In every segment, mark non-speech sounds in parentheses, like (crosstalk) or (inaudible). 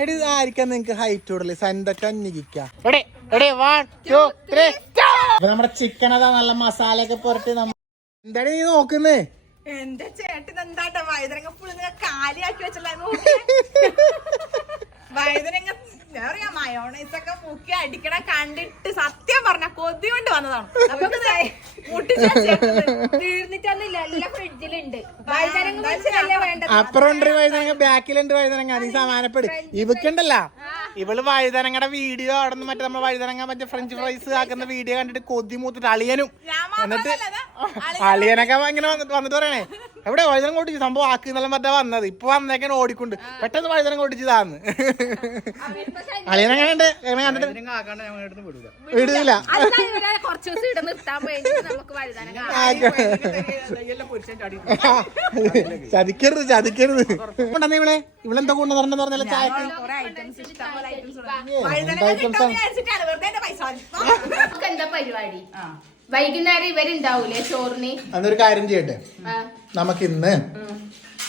എടി ആയിരിക്കാം നിങ്ങക്ക് ഹൈറ്റ് കൂടുതൽ സന്തൊക്കെ അന്വേഷിക്കാം. എടേ എടേ വൺ ടു ത്രീ അപ്പൊ നമ്മുടെ ചിക്കൻ അതാ നല്ല മസാല ഒക്കെ പുരട്ടി നമ്മ എന്താണ് നീ നോക്കുന്നേ? എന്റെ ചേട്ടൻ എന്താട്ടെ വഴുതനങ്ങ പുളിങ്ങ കാലിയാക്കി വെച്ചല്ല (laughs) വഴുതനങ്ങ പറയാ മയോണൈസ് ഒക്കെ മുക്കി അടിക്കണ കണ്ടിട്ട് സത്യം പറഞ്ഞ കൊതി കൊണ്ട് വന്നതാണ്. തീർന്നിട്ടൊന്നുമില്ല. എല്ലാം ഫ്രിഡ്ജിലുണ്ട്. അപ്പുറം ഉണ്ട് വഴുതനങ്ങ ബാക്കിലുണ്ട് വഴുതനങ്ങ നീ സമാനപ്പെടും. ഇവക്കുണ്ടല്ല. ഇവൾ വഴുതനങ്ങയുടെ വീഡിയോ അവിടെ നിന്ന് മറ്റേ നമ്മൾ വഴുതനങ്ങ മറ്റേ ഫ്രഞ്ച് ഫ്രൈസ് ആക്കുന്ന വീഡിയോ കണ്ടിട്ട് കൊതി മൂത്തിട്ട് അളിയനും. എന്നിട്ട് അളിയനൊക്കെ ഇങ്ങനെ വന്നിട്ട് വന്നിട്ട് പറയണേ എവിടെ വഴുതനം കൊട്ടിച്ച് സംഭവം ആക്കി എന്നെല്ലാം മറ്റേ വന്നത്. ഇപ്പൊ വന്നേക്കാൻ ഓടിക്കൊണ്ട്. പെട്ടെന്ന് വഴുതനം കൊട്ടിച്ചതാന്ന് അളിയനെങ്ങനെയുണ്ട് എങ്ങനെ കണ്ടിട്ട്? വിടില്ല ചതിക്കരുത് ചതിക്കരുത് കുറച്ച് ഇവിടെ ഇവിടെ എന്താ ഇവളെന്താ കൊണ്ടുവരണ്ടെന്ന് പറഞ്ഞാൽ ചായ? ഐറ്റംസ് പരിപാടി? വൈകുന്നേരം ഇവരുണ്ടാവൂലേ ചോറിന്? അതൊരു കാര്യം ചെയ്യട്ടെ. നമുക്ക് ഇന്ന്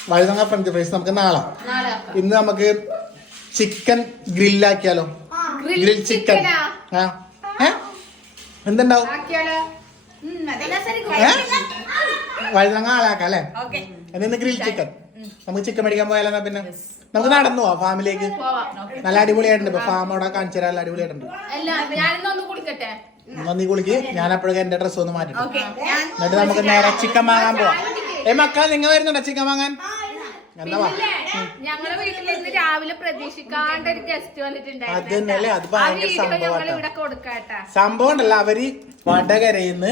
വഴുതങ്ങ ഫ്രഞ്ച് ഫ്രൈസ് നമുക്ക് നാളെ. ഇന്ന് നമുക്ക് ചിക്കൻ ഗ്രില്ലാക്കിയാലോ? Grill grill chicken. ആ? എന്തുണ്ടാവും? വഴുതങ്ങ ആളാക്കാം അല്ലേ? ഓക്കെ. എന്നിന്ന് ഗ്രിൽ ചിക്കൻ. നമുക്ക് ചിക്കൻ മേടിക്കാൻ പോയാലോ പിന്നെ? നമുക്ക് നടന്നു പോവാം ഫാമിലേക്ക്. പോവാം. നല്ല അടിപൊളിയായിട്ടുണ്ട്. ഇപ്പൊ ഫാം അവിടെ കാണിച്ചു തരാൻ നല്ല അടിപൊളിയായിട്ടുണ്ട്. അല്ല ഞാനിന്ന് ഒന്ന് കുളിക്കട്ടെ എന്നാ നീ കുളിക്ക് ഞാൻ അപ്പോഴേക്കും എന്റെ ഡ്രസ്സ് ഒന്ന് മാറ്റി ഓക്കെ ഞാൻ എന്നിട്ട് നമുക്ക് നേരെ ചിക്കൻ വാങ്ങാൻ പോവാം. ഏ മക്ക നിങ്ങൾ വരുന്നുണ്ടോ ചിക്കൻ വാങ്ങാൻ? എന്താ വാ? ഞങ്ങളെ വീട്ടിൽ ഇന്ന് രാവിലെ പ്രതീക്ഷിക്കാണ്ട് ഒരു ഗസ്റ്റ് അത് ഭയങ്കര സംഭവം സംഭവം ഉണ്ടല്ലോ അവർ വടകരയിന്ന്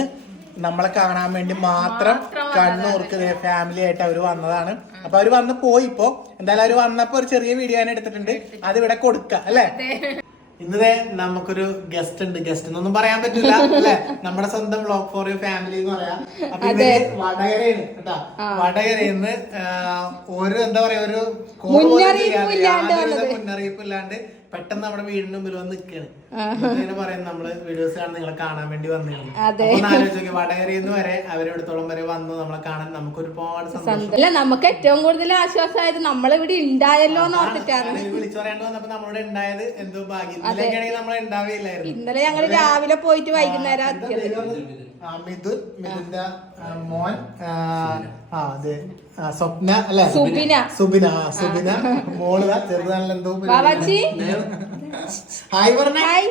നമ്മളെ കാണാൻ വേണ്ടി മാത്രം കണ്ണൂർക്ക് ഫാമിലി ആയിട്ട് അവർ വന്നതാണ്. അപ്പൊ അവർ വന്ന് പോയി ഇപ്പോ. എന്തായാലും അവർ വന്നപ്പോ ഒരു ചെറിയ വീഡിയോ ഞാൻ എടുത്തിട്ടുണ്ട്. അത് ഇവിടെ കൊടുക്ക അല്ലേ? ഇന്നതേ നമുക്കൊരു ഗസ്റ്റ് ഉണ്ട്. ഗസ്റ്റ് എന്നൊന്നും പറയാൻ പറ്റില്ല അല്ലെ? നമ്മുടെ സ്വന്തം ബ്ലോക്ക് ഫോർ യു ഫാമിലി എന്ന് പറയാം. അപ്പൊ ഇവർ വടകരയാണ് കേട്ടാ. വടകരയിന്ന് ഒരു എന്താ പറയാ ഒരു മുന്നറിയിപ്പ് ഇല്ലാണ്ട് പെട്ടെന്ന് നമ്മുടെ വീടിന്റെ മുമ്പിൽ വന്ന് നിൽക്കുകയാണ് ഇങ്ങനെ പറയും നമ്മൾ വീഡിയോസ് കാണാൻ നിങ്ങളെ കാണാൻ വേണ്ടി വന്നിരുന്നു. വടകരയിന്ന് വരെ അവരെടുത്തോളം വരെ വന്നു നമ്മളെ കാണാൻ. നമുക്ക് ഒരുപാട് സന്തോഷം. അല്ല നമുക്ക് ഏറ്റവും കൂടുതൽ ആശ്വാസമായത് നമ്മളിവിടെ ഉണ്ടായല്ലോ എന്ന് ഓർത്തിട്ടാണ്. ആണ്. വിളിച്ചു പറയാണ്ട് വന്നപ്പോ നമ്മളിവിടെ ഉണ്ടായത് എന്തോ ഭാഗ്യം. ഇന്നലെ ഞങ്ങൾ രാവിലെ പോയിട്ട് വൈകുന്നേരം മിഥുൻ മിഥുന്റെ മോൻ ആ, അതെ. സ്വപ്ന അല്ലെ? സുബിന. സുബിന സുബിന. മോൾ ചെറുതാണല്ലോ എന്തോ ഹായ് പറഞ്ഞേ. ഹായ്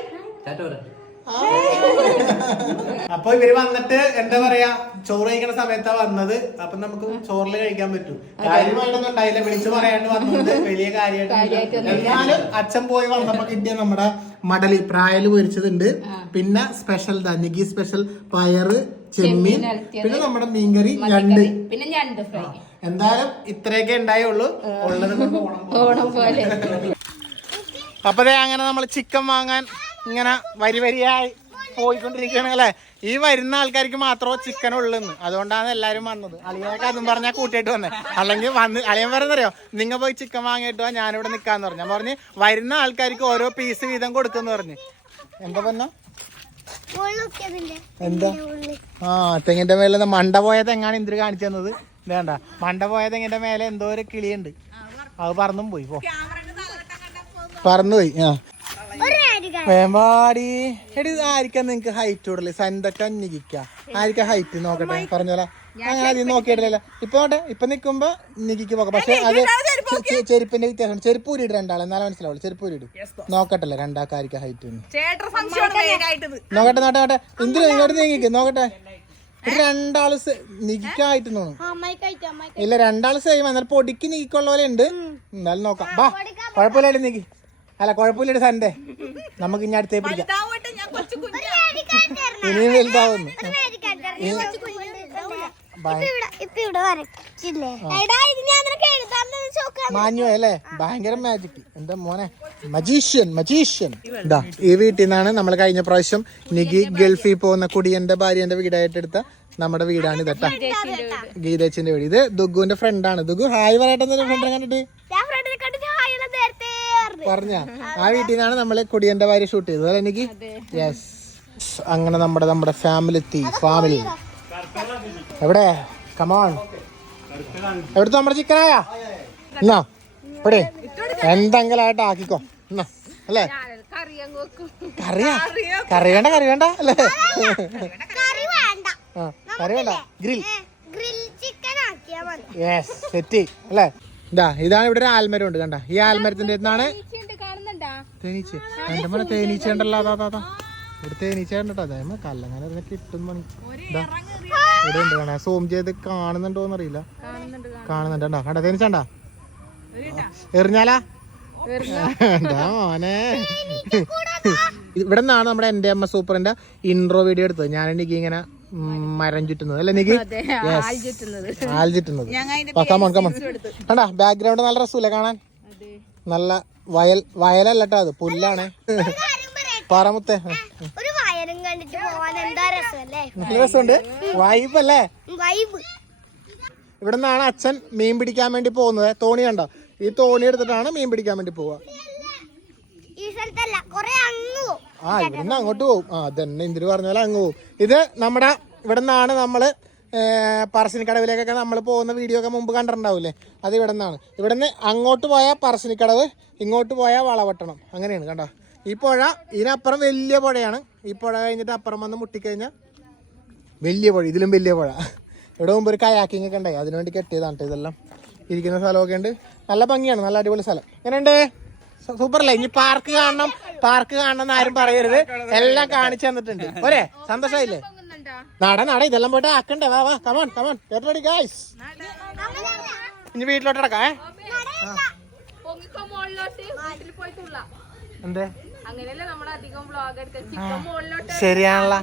അപ്പൊ ഇവർ വന്നിട്ട് എന്താ പറയാ ചോറ് കഴിക്കുന്ന സമയത്താ വന്നത്. അപ്പൊ നമുക്ക് ചോറിൽ കഴിക്കാൻ പറ്റും. കാര്യമായിട്ടൊന്നും ഉണ്ടായില്ല വിളിച്ചു പറയാണ്ട് വന്നത് (laughs) വലിയ കാര്യമായിട്ട് എന്നാലും അച്ഛൻ പോയി വന്നപ്പോ കിട്ടിയ നമ്മുടെ മടലി പ്രായൽ പൊരിച്ചതുണ്ട്. പിന്നെ സ്പെഷ്യൽ ധനികി സ്പെഷ്യൽ പയറ് ചെമ്മീൻ പിന്നെ നമ്മുടെ മീൻകറി ഞണ്ട്. പിന്നെ ഞണ്ട് ഫ്രൈ. എന്തായാലും ഇത്രയൊക്കെ ഉണ്ടായുള്ളൂ. ഉള്ളത് ഓണം ഓണം പോലെ. അപ്പൊ അങ്ങനെ നമ്മൾ ചിക്കൻ വാങ്ങാൻ ഇങ്ങനെ വരി വരിയായി പോയിക്കൊണ്ടിരിക്കുകയാണ് അല്ലെ? ഈ വരുന്ന ആൾക്കാർക്ക് മാത്രമേ ചിക്കൻ ഉള്ളെന്ന്. അതുകൊണ്ടാണ് എല്ലാവരും വന്നത്. അളിയനൊക്കെ അതും പറഞ്ഞാൽ കൂട്ടിയിട്ട് വന്നേ. അല്ലെങ്കിൽ വന്ന് അളിയൻ പറഞ്ഞറിയോ നിങ്ങൾ പോയി ചിക്കൻ വാങ്ങിയിട്ട് വാ ഞാനിവിടെ നിൽക്കാന്ന് പറഞ്ഞു. ഞാൻ പറഞ്ഞ് വരുന്ന ആൾക്കാർക്ക് ഓരോ പീസ് വീതം കൊടുക്കുന്നു പറഞ്ഞു. എന്താ പറഞ്ഞ? എന്താ? ആ തെങ്ങിന്റെ മേലെ മണ്ട പോയ തെങ്ങാണ് ഇന്ദ്ര കാണിച്ചു തന്നത്. വേണ്ട മണ്ട പോയ തെങ്ങിന്റെ മേലെ എന്തോ ഒരു കിളിയുണ്ട്. അത് പറന്നും പോയി പോ. പറന്നുപോയി ആ. വേമ്പാടി എടി ആയിരിക്കാം നിങ്ങക്ക് ഹൈറ്റ് കൂടുതൽ സന്തൊക്കെ അന്വേഷിക്ക ആയിരിക്കാം ഹൈറ്റ് നോക്കട്ടെ? പറഞ്ഞോല ഞാൻ ആദ്യം നോക്കിയിട്ടില്ല ഇപ്പൊ നോട്ടെ ഇപ്പൊ നിക്കുമ്പോ നികിക്ക് പോക്കാം. പക്ഷെ അത് ചെരുപ്പിന്റെ വ്യത്യാസം ചെരുപ്പ് ഊരിയിട്ട് രണ്ടാളെ. എന്നാലും മനസ്സിലാവുള്ളൂ. ചെരുപ്പ് ഊരിയിട്ട് നോക്കട്ടല്ലേ രണ്ടാൾക്കാർക്ക് ഹൈറ്റ് നോക്കട്ടെ നോട്ടെ നോട്ടെ എന്തിനു ഇങ്ങോട്ട് നീങ്ങിക്ക്? നോക്കട്ടെ. രണ്ടാൾ നികിക്കായിട്ട് തോന്നുന്നു. ഇല്ല രണ്ടാൾ സെയിം എന്നാൽ പൊടിക്ക് നീക്കുള്ള പോലെ ഉണ്ട്. എന്നാലും നോക്കാം. ബാ കുഴപ്പമില്ലായിട്ട് നീക്കി അല്ല കുഴപ്പമില്ല സൺഡേ നമുക്ക് ഇനി അടുത്തേ പിടിക്കാം. ഇനി വലുതാവുന്നു ഇപ്പൊ ഇവിടെ വരച്ചില്ലേ? എടാ ഇത് ഞാൻ നിനക്ക് എഴുതാൻ ചോക്കാം മാഞ്ഞു അല്ലേ? ഭയങ്കര മാജിക് എന്താ മോനെ? മജീഷ്യൻ മജീഷ്യൻ ഇതാ ഈ വീട്ടിൽ നിന്നാണ് നമ്മൾ കഴിഞ്ഞ പ്രാവശ്യം നിഗി ഗൾഫിൽ പോകുന്ന കുടിയന്റെ ഭാര്യന്റെ വീടായിട്ട് എടുത്ത നമ്മുടെ വീടാണ് ഇതട്ടാ ഗീതേച്ചിന്റെ വീട്. ഇത് ദുഗുവിന്റെ ഫ്രണ്ടാണ് ദുഗു ഹായ് പറയട്ടെ ഫ്രണ്ട് കണ്ടിട്ട് ഞാൻ ഫ്രണ്ടിനെ കണ്ടിട്ട് ഹായുള്ള നേരത്തെ പറഞ്ഞു. ആ വീട്ടിൽ നിന്നാണ് നമ്മൾ കുടിയന്റെ ഭാര്യ ഷൂട്ട് ചെയ്തത് അല്ലെ എനിക്ക് യെസ് അങ്ങനെ നമ്മുടെ നമ്മുടെ ഫാമിലി എത്തി ഫാമിലി എവിടെ? കമോൺ എവിടുത്തെ നമ്മുടെ ചിക്കനായ? എന്നാ ഇവിടെ. എന്തെങ്കിലും ആയിട്ട് ആക്കിക്കോ. എന്നാ അല്ലേ? കറിയാ? കറി വേണ്ട കറി വേണ്ട അല്ലേ? കറി വേണ്ട. Grill yes set. അല്ലേ? ഇതാ ഇതാണ് ഇവിടെ ഒരു ആൽമരം ഉണ്ട് കണ്ട? ഈ ആൽമരത്തിന്റെ കാണുന്നുണ്ടാ തേനീച്ച. എന്റെ മോനെ തേനീച്ച ഉണ്ടല്ലോ അതാ അതാ, ഇവിടെ തേനീച്ച ഉണ്ടോ അതേ കല്ലങ്ങനെ അതിനെ കിട്ടും മണി ഇവിടെ ഉണ്ട് കാണാ. സൂം ചെയ്ത് കാണുന്നുണ്ടോന്ന് അറിയില്ല കാണുന്നുണ്ടോ കണ്ട? തേനീച്ച ഉണ്ടാ എറിഞ്ഞാലാ? മോനെ. ഇവിടെ നിന്നാണ് നമ്മുടെ എന്റെ അമ്മ സൂപ്പറിന്റെ ഇൻട്രോ വീഡിയോ എടുത്തത്. ഞാൻ എനിക്ക് ഇങ്ങനെ മരം ചുറ്റുന്നത്. അല്ലെ ചുറ്റുന്നത്. ആൽ ചുറ്റുന്നത്. കമോൺ കമോൺ കണ്ടാ? ബാക്ക്ഗ്രൗണ്ട് നല്ല രസമില്ല കാണാൻ? നല്ല വയൽ വയലല്ലട്ടോ അത്. പുല്ലാണ്. പറമുത്തെ ഒരു വയലും കണ്ടിട്ട് പോവാൻ എന്താ രസമല്ലേ? നല്ല രസമുണ്ട്. വൈബ് അല്ലേ വൈബ്. ഇവിടെ നിന്നാണ് അച്ഛൻ മീൻ പിടിക്കാൻ വേണ്ടി പോകുന്നത്. തോണി കണ്ടോ? ഈ തോണി എടുത്തിട്ടാണ് മീൻ പിടിക്കാൻ വേണ്ടി പോവുക. ഈ സ്ഥലത്തല്ല കൊറേ അങ്ങ് ആ ഇവിടെ നിന്ന് അങ്ങോട്ട് പോകും ആ അതന്നെ ഇന്ദിര് പറഞ്ഞ പോലെ അങ്ങ് പോകും ഇത് നമ്മുടെ ഇവിടെ നിന്നാണ് നമ്മൾ പറശ്ശിനിക്കടവിലേക്കൊക്കെ നമ്മൾ പോകുന്ന വീഡിയോ ഒക്കെ മുമ്പ് കണ്ടിട്ടുണ്ടാവില്ലേ? അത് ഇവിടെ നിന്നാണ് ഇവിടെ നിന്ന് അങ്ങോട്ട് പോയാൽ പറശ്ശിനിക്കടവ് ഇങ്ങോട്ട് പോയാൽ വളവട്ടണം. അങ്ങനെയാണ് കണ്ടോ? ഈ പുഴ ഇതിനപ്പുറം വലിയ പുഴയാണ്. ഈ പുഴ കഴിഞ്ഞിട്ട് അപ്പുറം വന്ന് മുട്ടിക്കഴിഞ്ഞാൽ വലിയ പുഴ ഇതിലും വലിയ പുഴ. ഇവിടെ മുമ്പ് ഒരു കയാക്കിങ് ഒക്കെ ഉണ്ടായി. അതിനുവേണ്ടി കെട്ടിയതാണ് ട്ടോ ഇതെല്ലാം. ഇരിക്കുന്ന സ്ഥലമൊക്കെ ഉണ്ട്. നല്ല ഭംഗിയാണ് നല്ല അടിപൊളി സ്ഥലം. എങ്ങനെയുണ്ട്? സൂപ്പർ അല്ലേ ഇനി പാർക്ക് കാണണം. പാർക്ക് കാണണം എന്ന് ആരും പറയരുത്. എല്ലാം കാണിച്ചു തന്നിട്ടുണ്ട്. പോരെ? സന്തോഷമായില്ലേ നട നട ഇതെല്ലാം പോയിട്ട് ആക്കണ്ടേ? വാ വാ കമോൺ കമോൺ റെഡി ഗൈസ് ഇനി വീട്ടിലോട്ട് പോയി എന്തേ? ശരിയാണല്ലോ.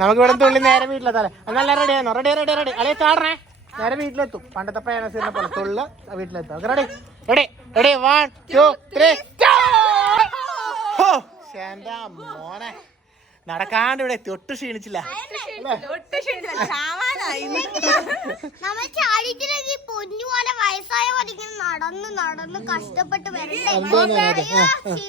നമുക്ക് ഇവിടെ തുള്ളി നേരെ വീട്ടിലെത്താല്ലേ നല്ല റെഡി ആയിരുന്നു? റെഡി റെഡി റെഡി അല്ലേ ചാടണേ. നേരെ വീട്ടിലെത്തും. പണ്ടത്തെ പ്രയാണസിനെ പോലെ തുള്ള വീട്ടിലെത്തും. Ready ready ready one two three മോനെ. നടക്കാണ്ട് ഇവിടെ എത്തി ഒട്ടും ക്ഷീണിച്ചില്ല. വയസ്സായ നടന്ന് നടന്ന് കഷ്ടപ്പെട്ട് വരണ്ടേ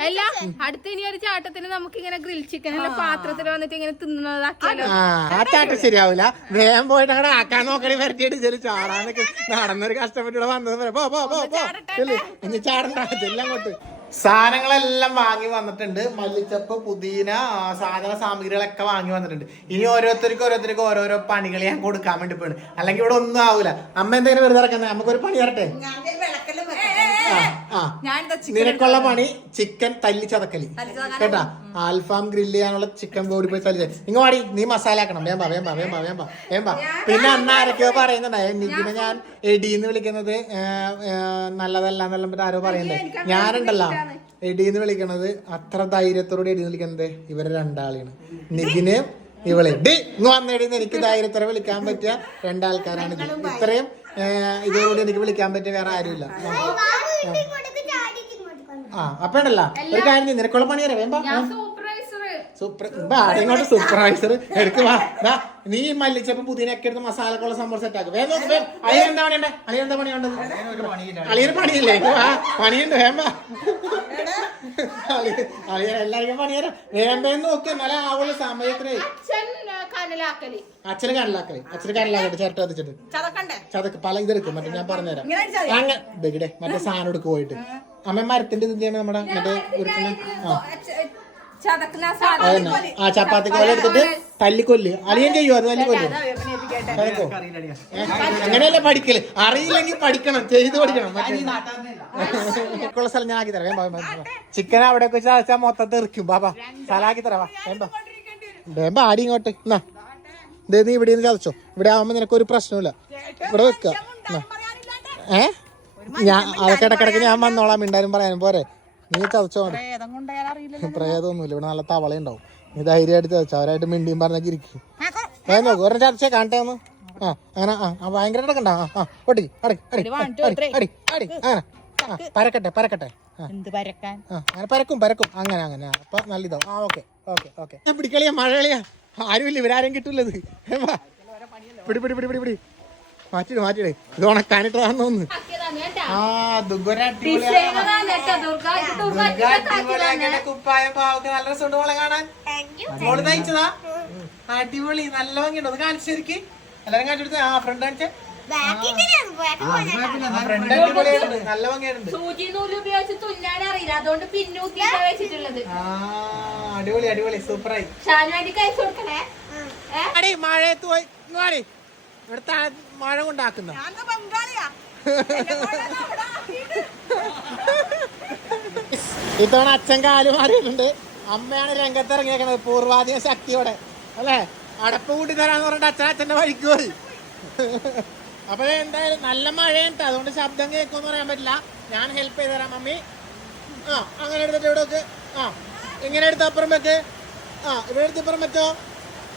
അല്ല? അടുത്ത ഇനി ഒരു ചാട്ടത്തിന് നമുക്ക് ഇങ്ങനെ ഗ്രിൽ ചിക്കൻ അല്ല പാത്രത്തിൽ വന്നിട്ട് ഇങ്ങനെ തിന്നുന്നതാക്കിയാലോ? ആ ചാട്ടം ശരിയാവില്ല വേഗം പോയിട്ട് അങ്ങനെ ആക്കാൻ നോക്കണേ വരട്ടിയിട്ട് ചെറിയ ചാടാനൊക്കെ നടന്നൊരു കഷ്ടപ്പെട്ടിവിടെ വന്നത് പോലെ. പോ പോ പോ പോ. ഇനി ചാടണ്ട. ചെല്ലാം അങ്ങോട്ട് സാധനങ്ങളെല്ലാം വാങ്ങി വന്നിട്ടുണ്ട്. മല്ലിച്ചപ്പ് പുതിന സാധന സാമഗ്രികളൊക്കെ വാങ്ങി വന്നിട്ടുണ്ട്. ഇനി ഓരോരുത്തർക്കും ഓരോരുത്തർക്കും ഓരോരോ പണികൾ ഞാൻ കൊടുക്കാൻ വേണ്ടി പോണ് അല്ലെങ്കിൽ ഇവിടെ ഒന്നും ആവൂല. അമ്മ എന്തെങ്കിലും വെറുതെ ഇറക്കുന്നത് നമുക്കൊരു പണി തരട്ടെ? ഞാനിതാ ചിക്കൻ നിനക്കുള്ള പണി ചിക്കൻ തല്ലി ചതക്കൽ. കേട്ടാ? ആൽഫാം ഗ്രില്ല് ചെയ്യാനുള്ള ചിക്കൻ ബോഡി പോയി തല്ലി ഇങ്ങ വാടി നീ മസാല ആക്കണം. വേമ്പ വേമ്പ വേമ്പ വേമ്പ വേമ്പ. പിന്നെ അന്ന് ആരൊക്കെയോ പറയുന്നുണ്ടായി നിഗിനെ ഞാൻ എടിന്ന് വിളിക്കുന്നത് ഏ, ഏ, നല്ലതല്ല എന്നെല്ലാം പറ്റി ആരോ പറയണ്ടേ ഞാനുണ്ടല്ലോ. എടിന്ന് വിളിക്കണത് അത്ര ധൈര്യത്തോടെ എടി വിളിക്കുന്നത് ഇവരെ രണ്ടാളിയാണ്. നിജിന് ഇവളെ ഡി ഇന്ന് വന്നെടിന്ന് എനിക്ക് ധൈര്യത്തോടെ വിളിക്കാൻ പറ്റിയ രണ്ടാൾക്കാരാണ് ഇത്. ഇത്രയും ഏ, ഇതോടുകൂടി എനിക്ക് വിളിക്കാൻ പറ്റിയ വേറെ ആരുമില്ല. ആ അപ്പൊ ഒരു കാര്യം ചെയ്യ്, നിനക്കുള്ള പണി തരാം. ഞാൻ സൂപ്പർവൈസർ സൂപ്പർ ഇങ്ങോട്ട് സൂപ്പർവൈസർ എടുക്ക് വാ ദാ, നീ മല്ലിച്ചപ്പ് പുതിനൊക്കെ എടുത്ത് മസാലക്കുള്ള സംഭവം സെറ്റ് ആക്കും. വേഗം നോക്ക് വേഗം അളിയൻ എന്താ പണിയുണ്ട് അളിയൻ എന്താ പണിയുണ്ട് അളിയന് പണിയില്ലേ. ഇങ്ങ് വാ പണിയുണ്ട് വേമ്പാ അളിയൻ എല്ലാവർക്കും വേമ്പേന്ന് തരാം. വേഗം വേഗം എന്നാലേ ആവുള്ള സമയത്തിനേ അച്ഛൻ കനലാക്കൽ. അച്ഛന് കടലാക്കേ അച്ഛന് ചിരട്ട ചതക്കണ്ടേ? ചതക്ക് പല ഇതെടുക്കും മറ്റേ ഞാൻ പറഞ്ഞുതരാം. അങ്ങനെ മറ്റേ സാധനം എടുക്കും പോയിട്ട്. അമ്മ മരത്തിന്റെ ഇത് നമ്മുടെ മറ്റേ ആ. ചപ്പാത്തി കോല എടുത്തിട്ട് തല്ലിക്കൊല്ല്. അളിയൻ ചെയ്യോ? അത് തല്ലിക്കൊല്ല്? ഏ? അങ്ങനെയല്ല പഠിക്കൽ? അറിയില്ലെങ്കിൽ പഠിക്കണം. ചെയ്ത് പഠിക്കണം. മറ്റുള്ള സ്ഥലം ഞാൻ ആക്കി തരാം ചിക്കൻ അവിടെ വെച്ച് ചതച്ചാൽ മൊത്തത്തിൽ എറിക്കും ബാബാ സ്ഥലം ആക്കി തരാം വേമ്പ ആടി ഇങ്ങോട്ട്? എന്നാ ഇത് നീ ഇവിടെ നിന്ന് ചതച്ചോ. ഇവിടെ ആവുമ്പോ നിനക്ക് ഒരു പ്രശ്നമില്ല ഇവിടെ വെക്ക. ഏ? ഞാൻ അതൊക്കെ ഇടക്കിടക്ക് ഞാൻ വന്നോളാം. മിണ്ടാനും പറയാനും. പോരെ. നീ ചതച്ചോ പ്രേതമൊന്നുമില്ല. ഇവിടെ നല്ല തവള ഉണ്ടാവും നീ ധൈര്യമായിട്ട് ചതച്ചോ. അവരായിട്ട് മിണ്ടിയും പറഞ്ഞൊക്കെ ഇരിക്കും. വേഗം നോക്കൂ. ഒരു ചർച്ച കാണട്ടെ ഒന്ന്. ആ അങ്ങനെ ആ ഭയങ്കര ഇടക്കണ്ട. ആ ആ ഒട്ടി അടി അടി അടി അടി അങ്ങനെ. പരക്കട്ടെ പരക്കട്ടെ. എന്ത് പരക്കാൻ? ആ അങ്ങനെ പരക്കും പരക്കും. അങ്ങനെ അങ്ങനെ. അപ്പൊ നല്ല ഇതാവും ആ ഓക്കെ ഓക്കെ ഓക്കെ. ഞാൻ പിടിക്കളിയാ മഴകളിയാ. ആരുമില്ല ഇവരാരും കിട്ടില്ലത്. പിടി പിടി പിടി പിടി പിടി. മാറ്റിട് മാറ്റിട് ഇത് ഉണക്കാനിട്ടതാണെന്ന് തോന്നുന്നു ആ ദുർഗ കുപ്പായം പാവൊക്കെ നല്ല രസമുണ്ട്. മോളെ കാണാൻ. മോൾ തയ്ച്ചതാ. അടിപൊളി നല്ല ഭംഗിയുണ്ട്. ഒന്ന് കാണിച്ചു ശരിക്ക് എല്ലാരും കാണിച്ചു ആ ഫ്രണ്ട് കാണിച്ചേ. സൂചി നൂൽ ഉപയോഗിച്ച് തുന്നാൻ അറിയില്ല. അതുകൊണ്ട് പിന്നൂത്തിയാണ് വെച്ചിട്ടുള്ളത്. അടിപൊളി അടിപൊളി. സൂപ്പറായി. ഷാനുവാണ്ടി കഴിച്ചു കൊടുക്കണേ. മഴയത്ത് പോയി. ഇങ്ങോടി ഇവിടെ താഴെ മഴ കൊണ്ടാക്കുന്ന ഇത്തവണ അച്ഛൻ കാൽ മാറിയിട്ടുണ്ട്. അമ്മയാണ് രംഗത്ത് ഇറങ്ങിയേക്കണത് പൂർവാധിക ശക്തിയോടെ. അല്ലേ? അടപ്പ് കൂട്ടി തരാന്ന് പറഞ്ഞിട്ട് അച്ഛൻ അച്ഛന്റെ വഴിക്ക് പോയി. അപ്പൊ എന്തായാലും നല്ല മഴയുണ്ട്. അതുകൊണ്ട് ശബ്ദം കേൾക്കുമെന്ന് പറയാൻ പറ്റില്ല. ഞാൻ ഹെൽപ്പ് ചെയ്ത് തരാം മമ്മി. ആ അങ്ങനെ എടുത്തിട്ട് ഇവിടെ വെക്ക്. ആ ഇങ്ങനെ എടുത്ത് അപ്പുറം വെക്ക്. ആ ഇവിടെ എടുത്ത് ഇപ്പുറം വെച്ചോ.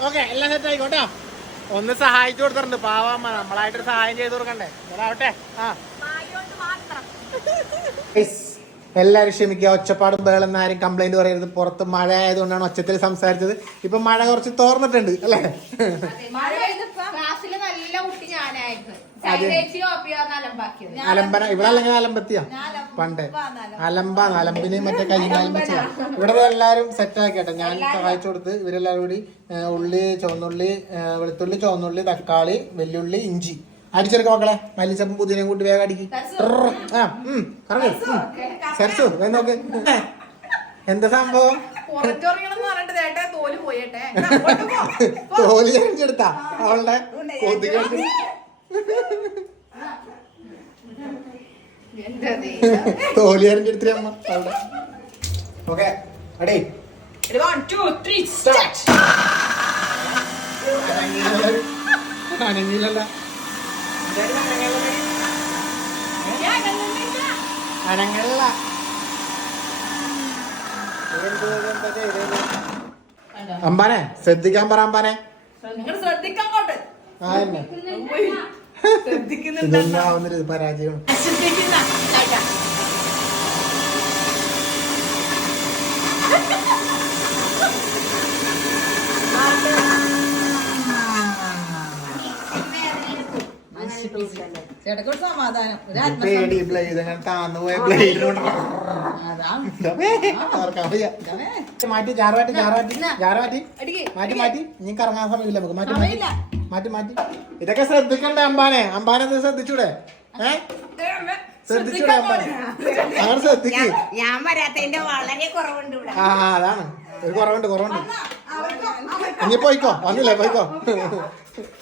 ഓക്കെ എല്ലാം സെറ്റ് ആയിക്കോട്ടോ. ഒന്ന് സഹായിച്ചു കൊടുത്തിട്ടുണ്ട്. പാവാമ്മ നമ്മളായിട്ടൊരു സഹായം ചെയ്ത് കൊടുക്കണ്ടേ? ആവട്ടെ. ആ. എല്ലാവരും ക്ഷമിക്കുക. ഒച്ചപ്പാടും ബഹളം ആരും കംപ്ലൈന്റ് പറയരുത്. പുറത്ത് മഴ ആയതുകൊണ്ടാണ് ഒച്ചത്തിൽ സംസാരിച്ചത്. ഇപ്പൊ മഴ കുറച്ച് തോർന്നിട്ടുണ്ട് അല്ലേ? അലമ്പന ഇവിടെ അല്ലെങ്കിൽ അലമ്പത്തിയാ. പണ്ട്. അലമ്പ അലമ്പിനെയും മറ്റേ കൈകാലും വെച്ചാ ഇവിടെ ദേ എല്ലാരും സെറ്റ് ആക്കിട്ടെ. ഞാൻ സഹായിച്ചു കൊടുത്ത് ഇവരെല്ലാരും കൂടി ഉള്ളി ചുവന്നുള്ളി വെളുത്തുള്ളി ചുവന്നുള്ളി തക്കാളി വെല്ലുള്ളി ഇഞ്ചി. അടിച്ചെടുക്ക മക്കളെ. മല്ലിച്ചപ്പും പുതിനയും കൂട്ടി വേഗം അടിക്ക്. ആ ഉം പറഞ്ഞു സെർച്ചു നോക്ക്. എന്താ സംഭവം? തോൽ (laughs) അരിഞ്ഞെടുത്താ അവളുടെ കൊതുക് എന്താ അടുത്ത് അമ്മ. അവിടെ ഓക്കെ അടേ അനങ്ങിയില്ലല്ല. അനങ്ങളില്ല അമ്പാനെ ശ്രദ്ധിക്കാൻ പറ അമ്പാനെ. ശ്രദ്ധിക്കാൻ ശ്രദ്ധിക്കാൻ കൊണ്ട് ആ തന്നെ ശ്രദ്ധിക്കുന്നുണ്ട് ഇതൊന്നും ആവുന്നൊരു പരാജയം. ചേട്ടക്കൊരു സമാധാനം. പേടി ബ്ലേഡ്. താന്നു പോയ മാറ്റി ജാറുമാറ്റി ജാറുമാറ്റി ജാറുമാറ്റി അടിക്ക്, മാറ്റി മാറ്റി. ഇനി കറങ്ങാൻ സമയമില്ല നമുക്ക്. മാറ്റി മാറ്റി. മാറ്റി മാറ്റി. ഇതൊക്കെ ശ്രദ്ധിക്കണ്ടേ അമ്പാനെ? അമ്പാനെ ഒന്ന് ശ്രദ്ധിച്ചൂടെ? ശ്രദ്ധിച്ചൂടെ അമ്പാനെ? അങ്ങനെ ശ്രദ്ധിക്ക്. ഞാൻ വരാത്തതിന്റെ വളരെ കുറവുണ്ട് ഇവിടെ. ആ അതാണ്. ഒരു കുറവുണ്ട് കുറവുണ്ട്. ഇനി പോയിക്കോ വന്നില്ലേ പോയിക്കോ.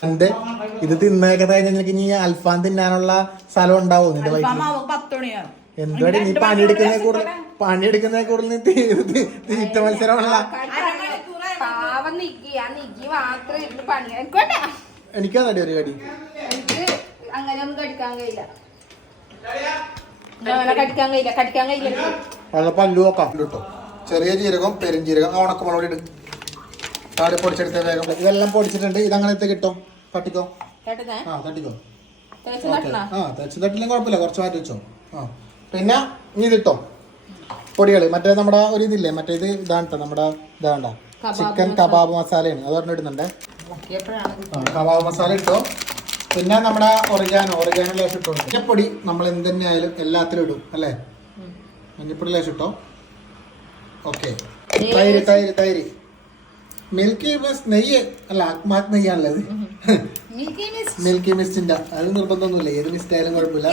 എന്റെ ഇത് തിന്നേക്കെ കഴിഞ്ഞാൽ ഇനി അൽഫാം തിന്നാനുള്ള സ്ഥലം ഉണ്ടാവും നിന്റെ വയറ്റിൽ എന്തുവാടി നീ പണിയെടുക്കുന്ന കൂടുതൽ പണിയെടുക്കുന്ന കൂടുതൽ തീറ്റ മത്സരമാണല്ല. നിക്കി ആ നിക്കി മാത്രം ഇരുന്ന് പണി എനിക്ക് ഒരു കടി. എനിക്ക് അങ്ങനെ ഒന്നും കടിക്കാൻ കഴിയില്ല. അങ്ങനെ കടിക്കാൻ കഴിയില്ല കടിക്കാൻ കഴിയില്ല. പല്ലു നോക്കാം. കേട്ടോ ചെറിയ ജീരകം പെരുംജീരകം ആ ഉണക്കമുളക് ഇടും. താടി പൊടിച്ചെടുത്ത വേഗം ഇതെല്ലാം പൊടിച്ചിട്ടുണ്ട്. ഇതങ്ങനത്തെ കിട്ടും? തട്ടിക്കോ? ആ തട്ടിക്കോ. ആ തെച്ച് തട്ടിലും കുഴപ്പമില്ല. കുറച്ച് മാറ്റി വെച്ചോ. ആ. പിന്നെ ഇനി ഇതിട്ടോ. പൊടികൾ മറ്റേ നമ്മുടെ ഒരു ഇതില്ലേ? മറ്റേ ഇത് ഇതാണ് ട്ടോ നമ്മുടെ ഇതാണ്ട. ചിക്കൻ കബാബ് മസാലയാണ് അത് പറഞ്ഞിടുന്നുണ്ട്? കബാബ് മസാല ഇട്ടോ. പിന്നെ നമ്മുടെ ഒറിഗാനോ ഒറിഗാനോ ലേശം ഇട്ടോ മഞ്ഞപ്പൊടി നമ്മൾ എന്ത് തന്നെയായാലും എല്ലാത്തിലും ഇടും അല്ലേ? മഞ്ഞപ്പൊടി ലേശം ഇട്ടോ? ഓക്കെ തൈര് തൈര് തൈര്. മിൽക്കി മിസ്റ്റ് നെയ്യ്. അല്ല ആത്മാക് നെയ്യാണുള്ളത്. മിൽക്കി മിസ്റ്റ് മിൽക്കി മിസ്റ്റിന്റെ അത് നിർബന്ധമൊന്നുമില്ല. ഏത് മിസ്റ്റ് ആയാലും കുഴപ്പമില്ല.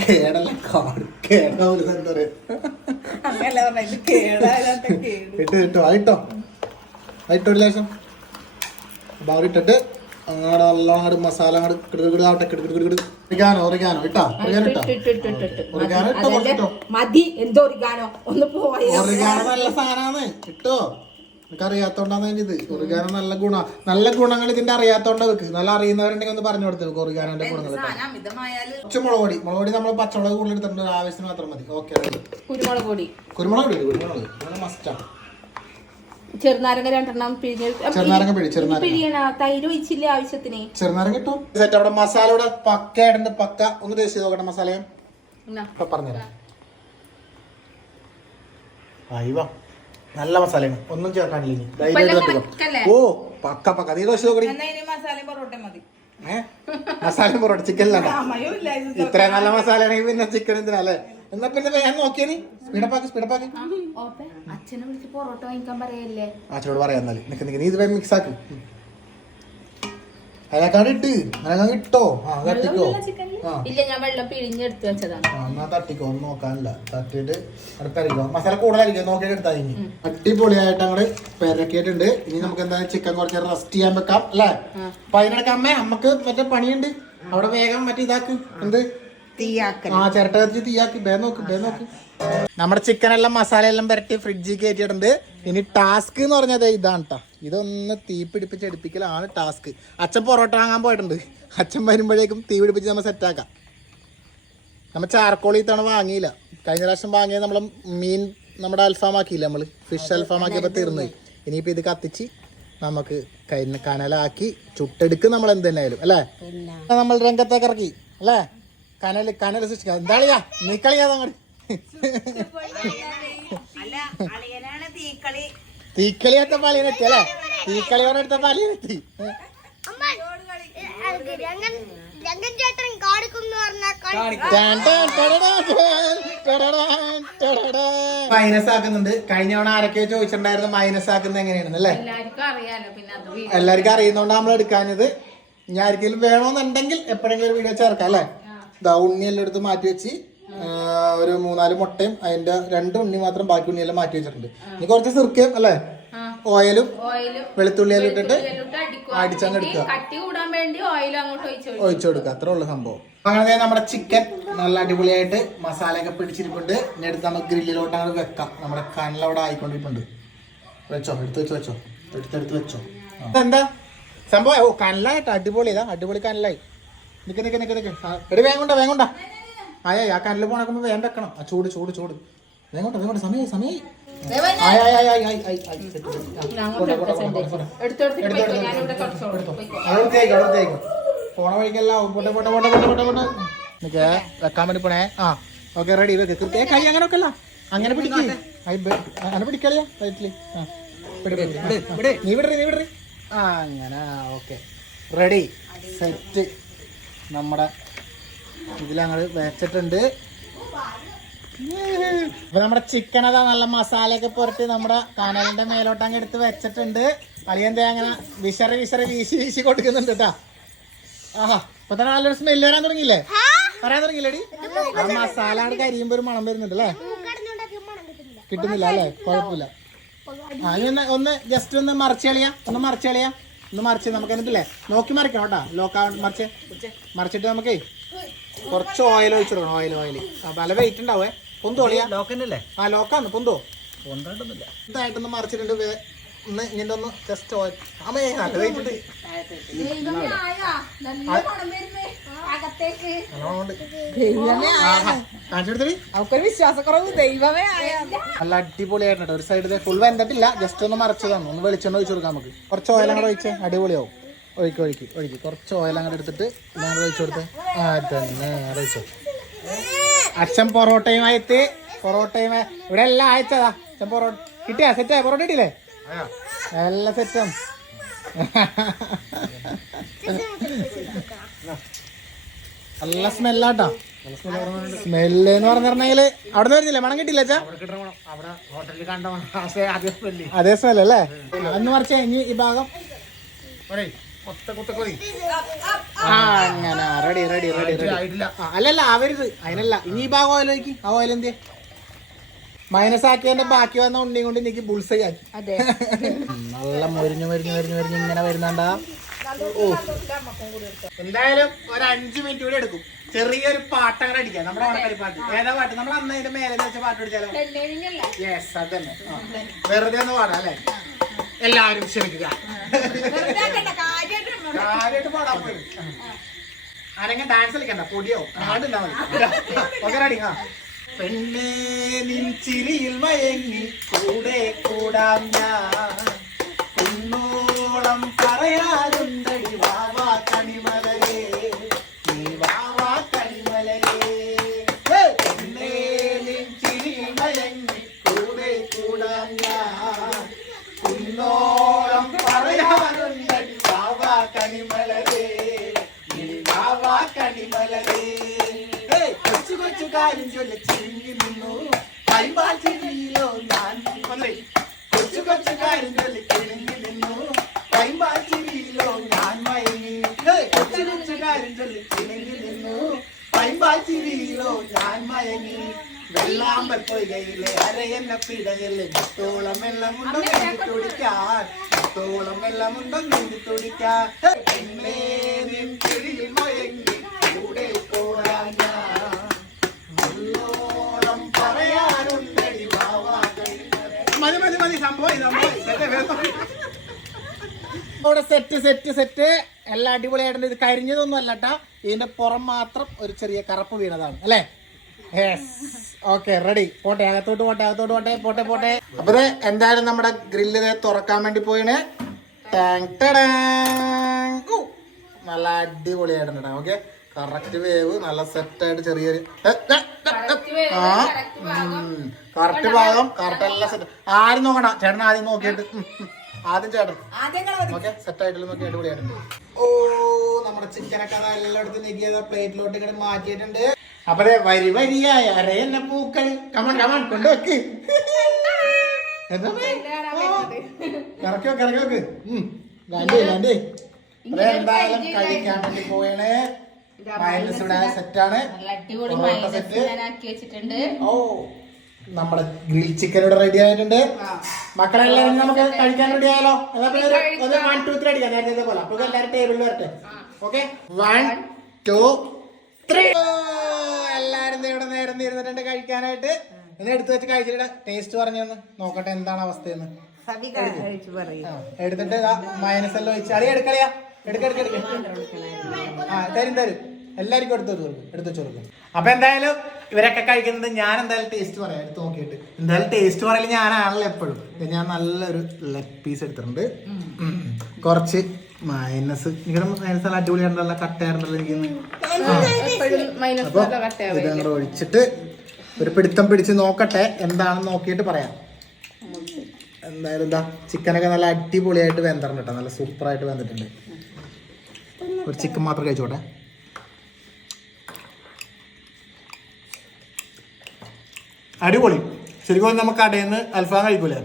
കേടല്ല കാട്. കേടാവൂല എന്താ പറയാ. ഇട്ട് ഇട്ടോ. അതിട്ടോ ഒരു ലേശം? ബാറിട്ടിട്ട് അങ്ങോട്ട് നല്ലോണം അങ്ങോട്ട് മസാല അങ്ങോട്ട് കിടുകിടാവട്ടെ കിടുകിടുകിട് ഒറിഗാനോ ഒറിഗാനോ. ഇട്ടാ? ഒറിഗാനോ ഇട്ടാ ഒറിഗാനോ ഇട്ടോ? കുറച്ചിട്ടോ? മതി. എന്തോ ഒറിഗാനോ? ഒന്ന് പോയോ? ഒറിഗാനോ നല്ല സാധനമാണ് ഇട്ടോ? നിനക്ക് അറിയാത്തോണ്ടാന്ന് ഇത്. ഒറിഗാനോ നല്ല ഗുണ നല്ല ഗുണങ്ങൾ ഇതിന്റെ അറിയാത്തോണ്ടാ വെക്ക് നല്ല അറിയുന്നവരുണ്ടെങ്കിൽ ഒന്ന് പറഞ്ഞു കൊടുത്തു ഒറിഗാനോന്റെ ഗുണങ്ങൾ കുറച്ച് മുളക് പൊടി മുളക് പൊടി നമ്മൾ പച്ചമുളക് കൂടുതൽ എടുത്തിട്ടുണ്ട്. ആവശ്യത്തിന് മാത്രം മതി. ഓക്കെ കുരുമുളക് പൊടി. കുരുമുളക് പൊടി കുരുമുളക്. മസ്റ്റാണ് ചെറുനാരങ്ങ രണ്ടെണ്ണം പിഴിഞ്ഞ് ചെറുനാരങ്ങ പിഴി ചെറുനാരങ്ങ. തൈര് ഒഴിച്ചില്ല ആവശ്യത്തിന്? ചെറുനാരങ്ങ കിട്ടും സെറ്റ് അവിടെ മസാല ഇവിടെ പക്കയായിട്ടുണ്ട് പക്ക. ഒന്ന് ടേസ്റ്റ് ചെയ്ത് നോക്കട്ടെ മസാല ഞാൻ പറഞ്ഞുതരാം. നല്ല മസാലയാണ്. ഒന്നും ചേർക്കാനില്ല ഇനി ധൈര്യമായിട്ട് ഉപ്പെല്ലാം തട്ടിക്കോ. കണക്കല്ലേ? ഓ പക്ക പക്ക. നീ ദോശ നോക്കടി മതി. മസാല പൊറോട്ട ചിക്കൻ ഇത്ര ഇത്രയും നല്ല മസാല ആണെങ്കിൽ പിന്നെ ചിക്കൻ എന്തിനാ അല്ലേ? എന്നാ പിന്നെ ഞാൻ നോക്കിയാ നീ. സ്പീഡപ്പാക്ക് സ്പീഡപ്പാക്ക് അച്ഛനെ വിളിച്ച് പൊറോട്ട വാങ്ങിക്കാൻ പറയല്ലേ? അച്ഛനോട് പറയാം എന്നാൽ. നിക്ക് നിക്ക്. നീ ഇത് മിക്സ് ആക്ക്. അതിനേക്കാട് ഇട്ട് അതിനേക്കാൾ ഇട്ടോ ആ. തട്ടിക്കോ ഇല്ല ഞാൻ വെള്ളം പിഴിഞ്ഞെടുത്ത് വെച്ചതാണ്. എന്നാ തട്ടിക്കോ ഒന്ന് നോക്കാനില്ല. തട്ടിട്ട് അവിടെ പെരക്കോ മസാല കൂടുതലായിരിക്കും നോക്കിയിട്ട് എടുത്താൽ ഇനി. അടിപൊളിയായിട്ട് അങ്ങോട്ട് പെരക്കിയിട്ടുണ്ട്. ഇനി നമുക്ക് എന്താ ചിക്കൻ കുറച്ച് റെസ്റ്റ് ചെയ്യാൻ വെക്കാം അല്ലേ? അപ്പൊ അതിനിടയ്ക്ക് അമ്മേ നമുക്ക് മറ്റേ പണിയുണ്ട്. അവിടെ വേഗം മറ്റേ ഇതാക്ക്. എന്ത്? തീയാക്കൽ ആ ചിരട്ട കത്തിച്ച് തീയാക്കി. ബേ നോക്ക് ബേ നോക്ക്. നമ്മുടെ ചിക്കൻ എല്ലാം മസാല എല്ലാം പുരട്ടി ഫ്രിഡ്ജിൽ കയറ്റിയിട്ടുണ്ട് ഇനി ടാസ്ക് എന്ന് പറഞ്ഞത് ഇതാണ് കേട്ടോ ഇതൊന്ന് തീ പിടിപ്പിച്ച് എടുപ്പിക്കലാണ് ടാസ്ക് അച്ഛൻ പൊറോട്ട വാങ്ങാൻ പോയിട്ടുണ്ട്. അച്ഛൻ വരുമ്പോഴേക്കും തീ പിടിപ്പിച്ച് നമ്മൾ സെറ്റാക്കാം നമ്മൾ ചാർക്കോൾ തവണ വാങ്ങിയില്ല. കഴിഞ്ഞ പ്രാവശ്യം വാങ്ങിയത് നമ്മൾ മീൻ നമ്മുടെ അൽഫാമാക്കിയില്ല നമ്മൾ ഫിഷ് അൽഫാമാക്കിയപ്പോൾ തീർന്നു ഇനിയിപ്പോൾ ഇത് കത്തിച്ച് നമുക്ക് കനലാക്കി ചുട്ടെടുക്കും നമ്മൾ എന്തെന്നായാലും അല്ലേ? നമ്മൾ രംഗത്തേക്ക് ഇറക്കി അല്ലേ? കനൽ കനൽ സൃഷ്ടിക്കാം. എന്താ കളിയാ? നീ കളിയാതെ അങ്ങോട്ട് തീക്കളിയാത്ത പാലിനെത്തി അല്ലേ? തീക്കളിയോടെടുത്ത പറഞ്ഞാൽ മൈനസ് ആക്കുന്നുണ്ട്. കഴിഞ്ഞ തവണ ആരൊക്കെയോ ചോദിച്ചിട്ടുണ്ടായിരുന്നു മൈനസ് ആക്കുന്നത് എങ്ങനെയാണെന്ന് അല്ലേ? എല്ലാവർക്കും അറിയുന്നോണ്ട് നമ്മൾ എടുക്കാഞ്ഞത്. ഇനി ആർക്കെങ്കിലും വേണമെന്നുണ്ടെങ്കിൽ എപ്പോഴെങ്കിലും ഒരു വീഡിയോ ചേർക്കാം അല്ലേ? ദാ ഉണ്ണി എല്ലാം എടുത്ത് മാറ്റി വെച്ച് ഒരു മൂന്നാൽ മുട്ടയും അതിന്റെ രണ്ട് ഉണ്ണി മാത്രം ബാക്കി ഉണ്ണിയെല്ലാം മാറ്റി വെച്ചിട്ടുണ്ട്. ഇനി കുറച്ച് സിർക്കയും അല്ലേ? ഓയിലും വെളുത്തുള്ളിയെല്ലാം ഇട്ടിട്ട്. അടിച്ചങ്ങ് എടുക്കുക. ഒഴിച്ചു കൊടുക്കുക. അത്രേ ഉള്ള സംഭവം. അങ്ങനെ നമ്മുടെ ചിക്കൻ നല്ല അടിപൊളിയായിട്ട് മസാലയൊക്കെ പിടിച്ചിരിപ്പുണ്ട്. ഇനി എടുത്ത് നമുക്ക് ഗ്രില്ലിലോട്ട് അങ്ങനെ വെക്കാം. നമ്മുടെ കനലവിടെ ആയിക്കൊണ്ടിരിപ്പുണ്ട്. വെച്ചോ എടുത്ത് വെച്ചോ വെച്ചോ. എടുത്തെടുത്ത് വെച്ചോ. എന്താ സംഭവം ഓ കനലായിട്ട് അടിപൊളിയതാ. അടിപൊളി കനലായി. നിക്ക് നിക്ക് നിക്ക് നിക്ക്. എടി വേഗം കൊണ്ടാ ആയ ആ കല്ല് പോണക്കുമ്പോ വേഗം വെക്കണം. ആ ചൂട് ചൂട് ചൂട്. വേഗം കൊണ്ടാ സമയം സമയം പോണ വഴിക്കല്ല പോട്ടെ പോട്ടെ പോട്ടെ പോട്ടെ പോട്ടെ പോട്ടെ. നിക്ക് വെക്കാൻ വേണ്ടി പോണേ. ആ ഓക്കെ റെഡി വെക്ക്. കൃത്യ കൈ അങ്ങനെ ഒക്കെ അല്ല അങ്ങനെ പിടിക്ക്. അങ്ങനെ പിടിക്കളിയാ റൈറ്റിൽ. ആ, നീ വിടറി നീ വിടറി. ആ അങ്ങനെ ഓക്കെ. റെഡി സെറ്റ് നമ്മുടെ ഇതിലങ്ങൾ വെച്ചിട്ടുണ്ട്. അപ്പൊ നമ്മുടെ ചിക്കൻ അതാ നല്ല മസാലയൊക്കെ പുരട്ടി നമ്മുടെ കനലിന്റെ മേലോട്ട് അങ്ങ് എടുത്ത് വെച്ചിട്ടുണ്ട്. അളിയൻ അങ്ങനെ വിശറി വിശറി വീശി വീശി കൊടുക്കുന്നുണ്ട് കേട്ടാ ആഹാ ഇപ്പൊ തന്നെ നല്ലൊരു സ്മെല്ല് വരാൻ തുടങ്ങിയില്ലേ? പറയാൻ തുടങ്ങിയില്ലേടി? ആ മസാല ആണ് കരിയുമ്പോ ഒരു മണം വരുന്നുണ്ട് അല്ലേ കിട്ടുന്നില്ല. അല്ലേ കുഴപ്പമില്ല. ആ ഒന്ന് ഒന്ന് ജസ്റ്റ് ഒന്ന് മറിച്ച് കളിയാ. ഒന്ന് മറിച്ച് കളിയാ. ഒന്ന് മറിച്ച് നമുക്ക് എന്നിട്ടില്ലേ? നോക്കി മറിക്കണം കേട്ടോ. ലോക്കാ മറിച്ച്. മറിച്ചിട്ട് നമുക്കേ കുറച്ച് ഓയിൽ ഒഴിച്ചു കൊടുക്കണം ഓയിൽ ഓയിൽ പല വെയിറ്റ് ഉണ്ടാവേ. പൊന്തോളിയാ ലോക്കന്നല്ലേ ആ ലോക്കാന്ന് പൊന്തോ. ഇതായിട്ടൊന്ന് മറിച്ചിട്ടുണ്ട് ഒന്ന് ഇങ്ങനെ ഒന്ന് ജസ്റ്റ് അമ്മയെ അമ്മേ നല്ല വെയിറ്റ് നല്ല അടിപൊളിയായിട്ടുണ്ട് ഒരു സൈഡ് ഫുൾ വെന്തിട്ടില്ല. ജസ്റ്റ് ഒന്ന് മറച്ചു തന്നു. ഒന്ന് വെളിച്ചെണ്ണ ഒഴിച്ചു കൊടുക്കാം നമുക്ക്. കുറച്ച് ഓയിൽ അങ്ങോട്ട് ഒഴിച്ച്. അടിപൊളിയാവും. ഒഴിക്ക് ഒഴിക്ക് ഒഴിക്ക്. കുറച്ച് ഓയിൽ അങ്ങോട്ട് എടുത്തിട്ട് ഇതങ്ങോട്ട് ഒഴിച്ചു കൊടുത്ത്. ആ തന്നെ ഒഴിച്ചു അച്ഛൻ പൊറോട്ടയുമായി എത്തി. പൊറോട്ടയുമായി ഇവിടെ എല്ലാം അയച്ചതാ. അച്ഛൻ പൊറോട്ട കിട്ടിയാ? സെറ്റായ പൊറോട്ട കിട്ടിയില്ലേ? എല്ലാം സെറ്റും. നല്ല സ്മെല്ലാട്ടോ. സ്മെല്ല് എന്ന് പറഞ്ഞിട്ടുണ്ടെങ്കിൽ അവിടെ നിന്ന് വരുന്നില്ലേ മണം. കിട്ടില്ല അതേ സ്മെല്ല്. അല്ലേ അന്ന് മറിച്ച ഇനി ഈ ഭാഗം. അങ്ങനെ. റെഡി റെഡി റെഡി റെഡി അല്ലല്ല അവരുത് അതിനല്ല. ഇനി ഈ ഭാഗം ഓയിലേക്ക് ആ ഓയിൽ എന്ത് മൈനസ് ആക്കിയതിന്റെ ബാക്കി വന്ന ഉണ്ണി കൊണ്ട് എനിക്ക് ബുൾസൈ ആക്കി. നല്ല മൊരിഞ്ഞു മൊരിഞ്ഞു മൊരിഞ്ഞു മൊരിഞ്ഞു ഇങ്ങനെ വരുന്നുണ്ടാ? എന്തായാലും ഒരു അഞ്ചു മിനിറ്റ് കൂടി എടുക്കും. ചെറിയൊരു പാട്ട് അങ്ങനെ അടിക്കാം. നമ്മുടെ ഓണക്കളി പാട്ട് ഏതാ പാട്ട്? നമ്മൾ അന്ന് അതിന്റെ മേലെ വെച്ച പാട്ട് പിടിച്ചാലോ? യെസ് അത് തന്നെ വെറുതെ ഒന്ന് പാടാം അല്ലേ? എല്ലാവരും ക്ഷമിക്കുക. കാര്യമായിട്ട് പാടാൻ പോയി ആരെങ്കിലും ഡാൻസ് കളിക്കണ്ട? പൊടിയോ? ആടില്ല ഒക്കെ റെഡി ആ. പെണ്ണേ നിൻ ചിരിയിൽ മയങ്ങി കൂടെ കൂടാം ഞാൻ. കുന്നോളം പറയാറുണ്ടടി വെള്ളാമ്പൽ പൊയ്കയിലെ അരയെന്ന പിടയിലെ മുത്തോളം വെള്ളമുണ്ടോ നീന്തി തുടിക്കാൻ? മുത്തോളം വെള്ളമുണ്ടോ നീന്തി തുടിക്കാൻ? മയങ്ങി കൂടെ പോരാൻ ഞാൻ. നല്ലോണം പറയാനുണ്ടടി വാവാകൾ മതി മതി മതി സംഭവം ഇത് സംഭവം ഇതൊക്കെ ഇവിടെ സെറ്റ് സെറ്റ് സെറ്റ്. എല്ലാം അടിപൊളിയായിട്ടുണ്ട്. ഇത് കരിഞ്ഞതൊന്നും അല്ലട്ടാ ഇതിന്റെ പുറം മാത്രം ഒരു ചെറിയ കറുപ്പ് വീണതാണ്. അല്ലേ? ഓക്കെ റെഡി പോട്ടെ അകത്തോട്ട് പോട്ടെ അകത്തോട്ട് പോട്ടെ പോട്ടെ പോട്ടെ അപ്പൊ എന്തായാലും നമ്മുടെ ഗ്രില്ല് തുറക്കാൻ വേണ്ടി പോയിണ്. ഊ. നല്ല അടിപൊളിയായിട്ടുണ്ട് ഓക്കെ കറക്റ്റ് വേവ് നല്ല സെറ്റായിട്ട് ചെറിയൊരു. ആ കറക്റ്റ് ഭാഗം കറക്റ്റ് എല്ലാം സെറ്റ് ആരും നോക്കണ്ട ചേട്ടൻ ആദ്യം നോക്കിയിട്ട്. ആദ്യം ചേട്ടൻ. ഓക്കെ സെറ്റ് ആയിട്ടുള്ള നോക്കി അടിപൊളിയായിട്ടുണ്ട് ഓ നമ്മുടെ ചിക്കനൊക്കെ എല്ലായിടത്തും നെക്കിയത് പ്ലേറ്റിലോട്ട് ഇങ്ങനെ മാറ്റിയിട്ടുണ്ട്. അപ്പൊ വരി വരിയായ അരയെന്ന പൂക്കൾ. കമൺ കമൺ കൊണ്ടുവെക്ക്. കറക്കി വെക്ക് കറക്കി വെക്ക്. ലാൻഡ് അതെ എന്തായാലും കഴിക്കാൻ വേണ്ടി പോയാണ്. സെറ്റാണ് ഓ. നമ്മുടെ ഗ്രിൽ ചിക്കൻ ഇവിടെ റെഡി ആയിട്ടുണ്ട്. മക്കളെല്ലാരും നമുക്ക് കഴിക്കാൻ റെഡി ആയാലോ? എന്നാ പിന്നെ ഒരു- ഒരു വൺ ടു ത്രീ അടിക്കാം. നേരത്തെ പോലെ അപ്പൊ എല്ലാരും ടേബിളിൽ വരട്ടെ. ഓക്കെ വൺ ടു ത്രീ എല്ലാരും ദേ ഇവിടെ നേരം ഇരുന്നിട്ടുണ്ട് കഴിക്കാനായിട്ട്. ഇന്ന് എടുത്തു വെച്ച് കഴിച്ചിട്ട് ടേസ്റ്റ് പറഞ്ഞു നോക്കട്ടെ എന്താണ് അവസ്ഥയെന്ന്. ആ, എടുത്തിട്ട് മൈനസ് എല്ലാം വെച്ച് അടി എടുക്കളിയാ എടുക്കെടുക്കെടുക്ക എടുക്ക എടുക്ക ആ തരും തരും. എല്ലാവർക്കും എടുത്തു കൊടുക്കും. എടുത്തു വെച്ച് കൊടുക്കും. അപ്പൊ എന്തായാലും ഇവരൊക്കെ കഴിക്കുന്നത് ഞാൻ എന്തായാലും ടേസ്റ്റ് പറയാം. എടുത്ത് നോക്കിയിട്ട്. എന്തായാലും ടേസ്റ്റ് പറയൽ ഞാനാണല്ലോ എപ്പോഴും. ഞാൻ നല്ലൊരു ലെഗ് പീസ് എടുത്തിട്ടുണ്ട്. കുറച്ച് മൈനസ് മൈനസ് നല്ല അടിപൊളിയായിട്ടുള്ള കട്ടയാറുണ്ടല്ലോ എനിക്ക് അപ്പൊ ഇതങ്ങോട്ട് ഒഴിച്ചിട്ട് ഒരു പിടുത്തം പിടിച്ച് നോക്കട്ടെ എന്താണെന്ന് നോക്കിയിട്ട് പറയാം. എന്തായാലും എന്താ ചിക്കനൊക്കെ നല്ല അടിപൊളിയായിട്ട് വെന്തരണം കേട്ടോ നല്ല സൂപ്പറായിട്ട് വെന്തിട്ടുണ്ട്. ഒരു ചിക്കൻ മാത്രം കഴിച്ചോട്ടെ. അടിപൊളി. ശരിക്കും നമുക്ക് കടയിൽ നിന്ന് അൽഫാം കഴിക്കൂലേ?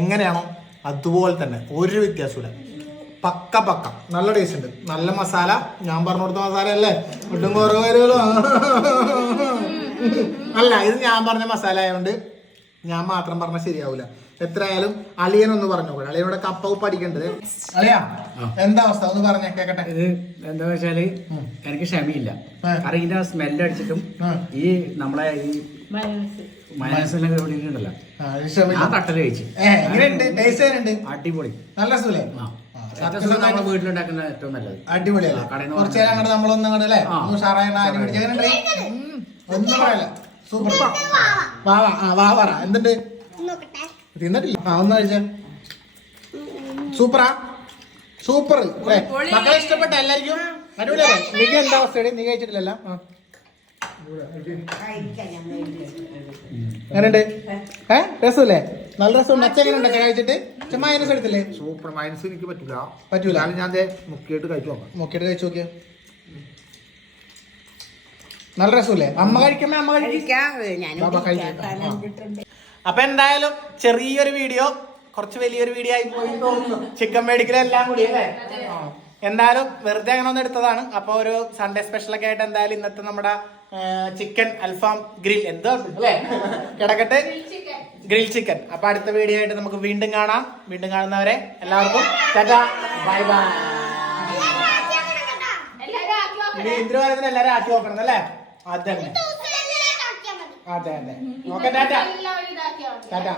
എങ്ങനെയാണോ അതുപോലെ തന്നെ ഒരു വ്യത്യാസമില്ല പക്ക പക്ക. നല്ല ടേസ്റ്റ് ഉണ്ട്. നല്ല മസാല. ഞാൻ പറഞ്ഞു കൊടുത്ത മസാല അല്ലേ? ഒട്ടും കുറവ് വരുമല്ലോ. അല്ല ഇത് ഞാൻ പറഞ്ഞ മസാല ആയതുകൊണ്ട് ഞാൻ മാത്രം പറഞ്ഞാൽ ശരിയാവൂല. എത്രയായാലും അളിയനൊന്ന് പറഞ്ഞു കൂടെ. അളിയനോട് കപ്പ പഠിക്കേണ്ടത് അടിക്കേണ്ടത്. അളിയാ എന്താ അവസ്ഥ? ഒന്ന് പറഞ്ഞേ കേക്കട്ടെ. ഇത് എന്താ വെച്ചാൽ എനിക്ക് ക്ഷമയില്ല. കാരണം ഇതിന്റെ സ്മെല്ല് അടിച്ചിട്ടും ഈ നമ്മളെ ഈ മയനസിലൊക്കെ തട്ടൽ കഴിച്ചു. അടിപൊളി. നല്ല സുഖല്ലേ ആ. സത്യത്തിൽ നമ്മുടെ വീട്ടിലുണ്ടാക്കുന്ന ഏറ്റവും നല്ലത്. അടിപൊളിയല്ലേ? കടയിൽ നിന്ന് കുറച്ച് നേരം അങ്ങോട്ട് നമ്മളൊന്നും അങ്ങോട്ട് അല്ലേ? ആരും ഒന്നും പറയല്ല. സൂപ്പർ. വാ വാ ആ എന്തുണ്ട്? തിന്നിട്ടില്ല. ഒന്ന് സൂപ്പറാ. സൂപ്പർ. മക്കളെ ഇഷ്ടപ്പെട്ട എല്ലാവർക്കും അടിപൊളിയല്ലേ? നീക്ക് എന്താ അവസ്ഥയുടെ നീ കഴിച്ചിട്ടില്ലല്ലോ? ആ. എങ്ങനെയുണ്ട്? ഏ? രസമല്ലേ? നല്ല രസം അച്ഛൻ കഴിച്ചിട്ട്? ചുമ്മാ അതിനെ എടുത്തില്ലേ സൂപ്പർ മൈനസ് എനിക്ക് പറ്റില്ല പറ്റൂല. ഞാൻ മുക്കിയിട്ട് കഴിച്ചു നോക്കാം. മുക്കിയിട്ട് കഴിച്ചു നോക്കിയ? നല്ല രസമല്ലേ? അമ്മ കഴിക്കുമ്പോ അമ്മ കഴിക്കും. അപ്പൊ എന്തായാലും ചെറിയൊരു വീഡിയോ കുറച്ച് വലിയൊരു വീഡിയോ ആയി പോയി തോന്നുന്നു. ചിക്കൻ മേടിക്കലും എല്ലാം കൂടി അല്ലേ? എന്തായാലും വെറുതെ അങ്ങനെ ഒന്ന് എടുത്തതാണ്. അപ്പൊ ഒരു സൺഡേ സ്പെഷ്യൽ ഒക്കെ ആയിട്ട് എന്തായാലും ഇന്നത്തെ നമ്മുടെ ചിക്കൻ അൽഫാം ഗ്രിൽ എന്തോ? അല്ലേ? കിടക്കട്ടെ. ഗ്രിൽ ചിക്കൻ അപ്പൊ അടുത്ത വീഡിയോ ആയിട്ട് നമുക്ക് വീണ്ടും കാണാം. വീണ്ടും കാണുന്നവരെ എല്ലാവർക്കും ചേട്ടാ ബൈ ബൈ ഇനി ഇന്ദ്രവാദത്തിന് എല്ലാരും ആക്കി നോക്കണം അല്ലേ? അതെ അതെ. അതെ ഓക്കെ ടാറ്റ. ടാറ്റ.